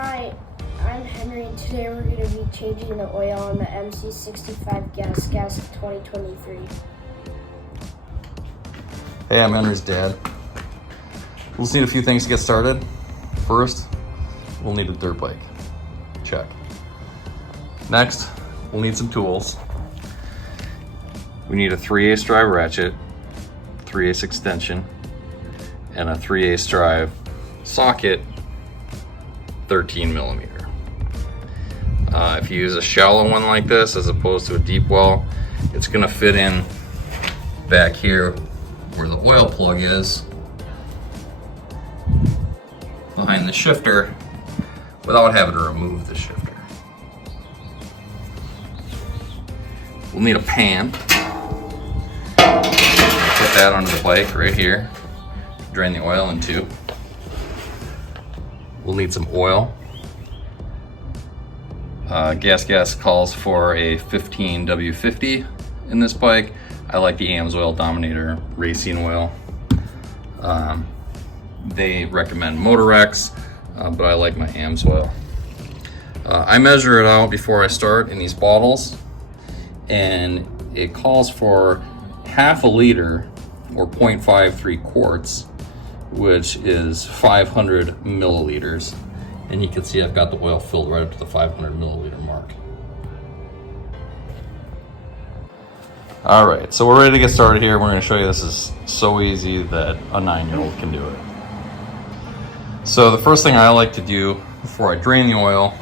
Hi, I'm Henry, and today we're going to be changing the oil on the MC65 GasGas 2023. Hey, I'm Henry's dad. We'll just need a few things to get started. First, we'll need a dirt bike. Check. Next, we'll need some tools. We need a 3/8 drive ratchet, 3/8 extension, and a 3/8 drive socket, 13 millimeter. If you use a shallow one like this as opposed to a deep well, it's gonna fit in back here where the oil plug is behind the shifter without having to remove the shifter. We'll need a pan. Put that onto the bike right here. Drain the oil into. We'll need some oil. GasGas calls for a 15 W50 in this bike. I like the AMSOIL Dominator racing oil. They recommend Motorex, but I like my AMSOIL. I measure it out before I start in these bottles, and it calls for half a liter or 0.53 quarts, which is 500 milliliters. And you can see I've got the oil filled right up to the 500 milliliter mark. All right, so we're ready to get started here. We're gonna show you this is so easy that a 9-year-old can do it. So the first thing I like to do before I drain the oil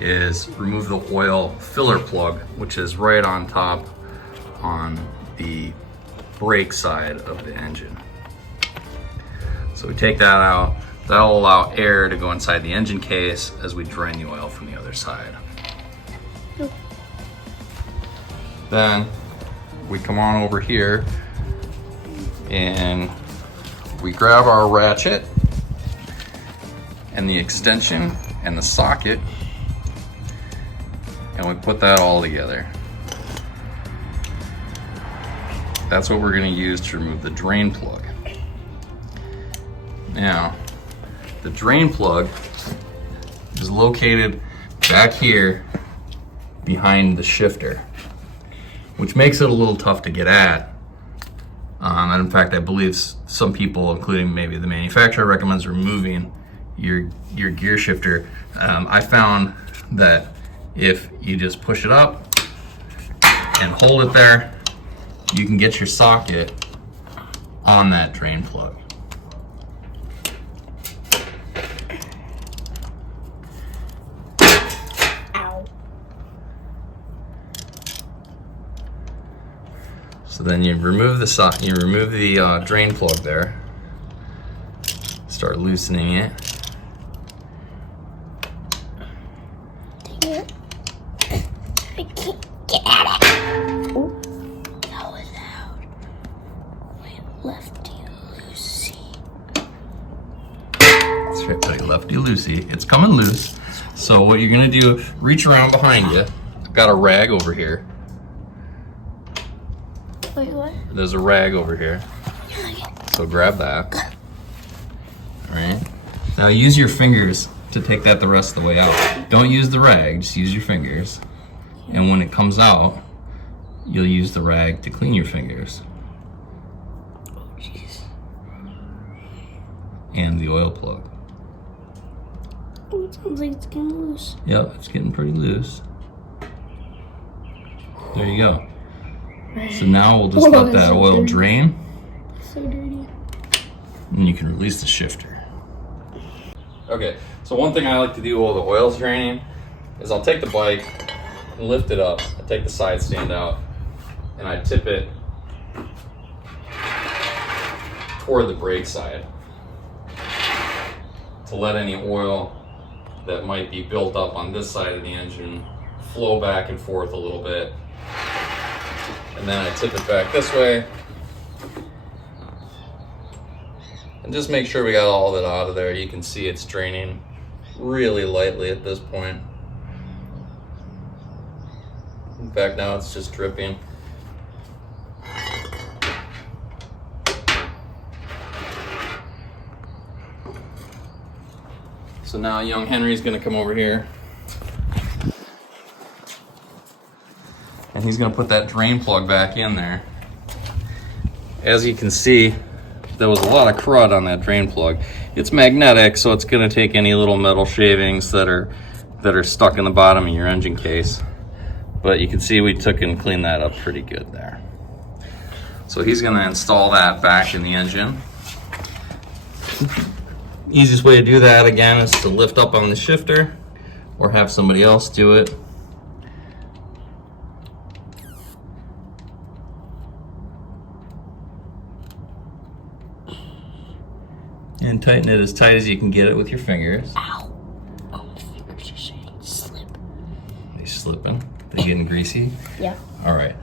is remove the oil filler plug, which is right on top on the brake side of the engine. So we take that out. That'll allow air to go inside the engine case as we drain the oil from the other side. Then we come on over here and we grab our ratchet and the extension and the socket, and we put that all together. That's what we're going to use to remove the drain plug. Now, the drain plug is located back here behind the shifter, which makes it a little tough to get at. And in fact, I believe some people, including maybe the manufacturer, recommends removing your gear shifter. I found that if you just push it up and hold it there, you can get your socket on that drain plug. So then you remove the drain plug there. Start loosening it. I can't get at it. Oh, that was loud. My lefty loosey. That's right, buddy, lefty loosey. It's coming loose. So what you're gonna do, reach around behind you. I've got a rag over here. Wait, what? There's a rag over here. So grab that. All right. Now use your fingers to take that the rest of the way out. Don't use the rag, just use your fingers. And when it comes out, you'll use the rag to clean your fingers. Oh, jeez. And the oil plug. Oh, it sounds like it's getting loose. Yep, it's getting pretty loose. There you go. So now we'll just let that oil drain. So dirty. And you can release the shifter. Okay, so one thing I like to do while the oil's draining is I'll take the bike and lift it up. I take the side stand out and I tip it toward the brake side to let any oil that might be built up on this side of the engine flow back and forth a little bit. And then I tip it back this way. And just make sure we got all of it out of there. You can see it's draining really lightly at this point. In fact, now it's just dripping. So now young Henry's gonna come over here. And he's gonna put that drain plug back in there. As you can see, there was a lot of crud on that drain plug. It's magnetic, so it's gonna take any little metal shavings that are stuck in the bottom of your engine case. But you can see we took and cleaned that up pretty good there. So he's gonna install that back in the engine. Easiest way to do that, again, is to lift up on the shifter or have somebody else do it. And tighten it as tight as you can get it with your fingers. Ow! Oh, my fingers are starting to slip. They slipping? They getting greasy? Yeah. All right.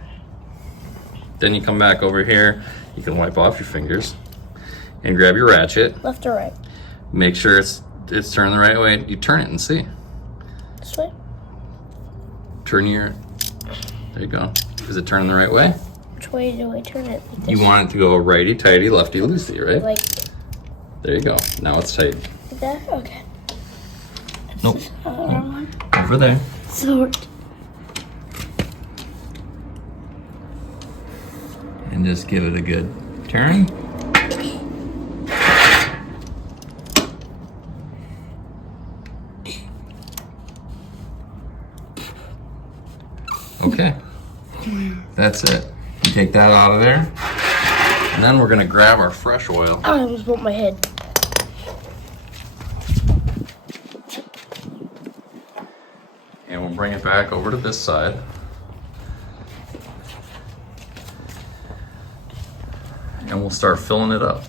Then you come back over here. You can wipe off your fingers and grab your ratchet. Left or right? Make sure it's turned the right way. You turn it and see. This way? Turn your, there you go. Is it turning the right way? Which way do I turn it? Like this? You want it to go righty tighty, lefty loosey, right? Like There you go. Now it's tight. that? Okay. Nope. Over there. So And just give it a good turn. Okay. That's it. You take that out of there. And then we're gonna grab our fresh oil. I almost bumped my head. And we'll bring it back over to this side. And we'll start filling it up.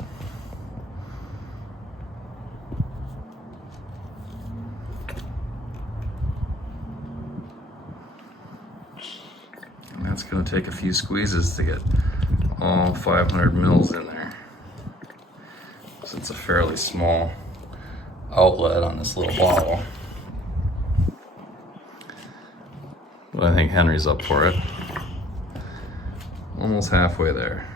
And that's gonna take a few squeezes to get all 500 mils in there. So it's a fairly small outlet on this little bottle. But I think Henry's up for it. Almost halfway there.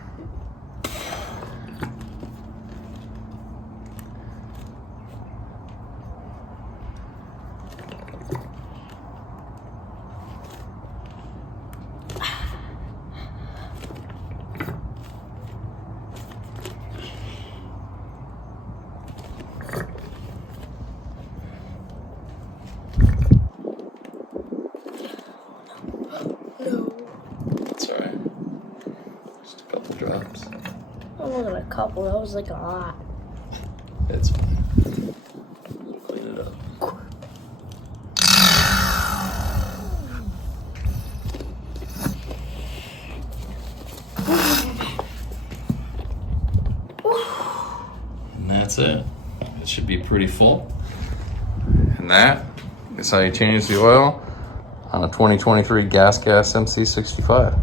That's all right. Just a couple drops. That wasn't a couple, that was like a lot. It's fine. Clean it up. And that's it. It should be pretty full. And that is how you change the oil on a 2023 GasGas MC 65.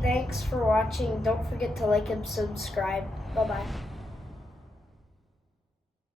Thanks for watching. Don't forget to like and subscribe. Bye-bye.